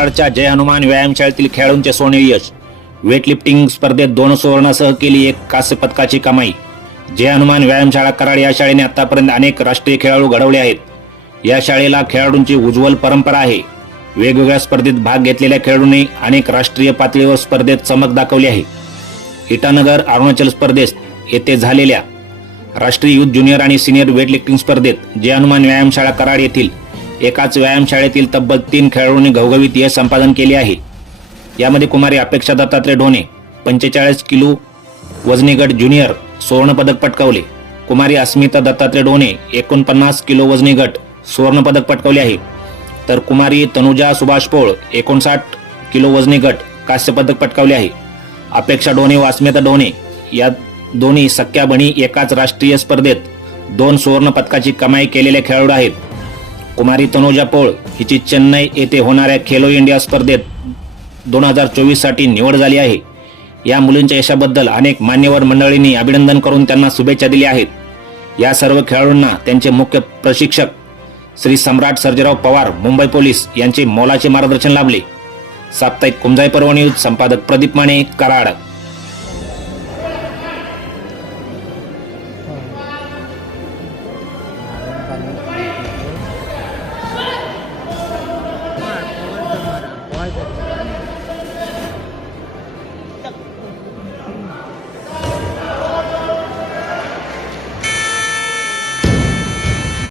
कराडच्या जय हनुमान व्यायामशाळेतील खेळाडूंचे सोनेरी यश. वेटलिफ्टिंग स्पर्धेत 2 सुवर्णासह केली 1 कांस्य पदकाची कमाई. जय हनुमान व्यायामशाळा कराड या शाळेने आतापर्यंत अनेक राष्ट्रीय खेळाडू घडवले आहेत. या शाळेला खेळाडूंची उज्ज्वल परंपरा आहे. वेगवेगळ्या स्पर्धेत भाग घेतलेल्या खेळाडूंनी अनेक राष्ट्रीय पातळीवर स्पर्धेत चमक दाखवली आहे. इटानगर अरुणाचल स्पर्धेत येथे झालेल्या राष्ट्रीय युथ ज्युनियर आणि सिनियर वेटलिफ्टिंग स्पर्धेत जय हनुमान व्यायामशाळा कराड येथील एकाच व्यायामशाळेतील तब्बल 3 खेळाडूंनी घवघवीत यश संपादन केले आहे. यामध्ये कुमारी अपेक्षा दत्तात्रय ढोणे 45 किलो वजनी गट ज्युनियर सुवर्ण पदक पटकावले. कुमारी अस्मिता दत्तात्रय ढोणे 49 किलो वजनी गट सुवर्ण पदक पटकावले आहे. तर कुमारी तनुजा सुभाष पोळ 59 किलो वजनी गट कांस्य पदक पटकावले आहे. अपेक्षा ढोणे व अस्मिता ढोणे या दोन्ही सख्या बहिणी एकाच राष्ट्रीय स्पर्धेत 2 सुवर्ण पदकाची कमाई केलेले खेळाडू आहेत. कुमारी तनुजा पोळ हिची चेन्नई येथे होणाऱ्या खेलो इंडिया स्पर्धेत 2024 साठी निवड झाली आहे. या मुलींच्या यशाबद्दल अनेक मान्यवर मंडळींनी अभिनंदन करून त्यांना शुभेच्छा दिल्या आहेत. या सर्व खेळाडूंना त्यांचे मुख्य प्रशिक्षक श्री सम्राट सर्जेराव पवार मुंबई पोलीस यांचे मोलाचे मार्गदर्शन लाभले. साप्ताहिक कुमजाई पर्व न्यूज संपादक प्रदीप माने कराड.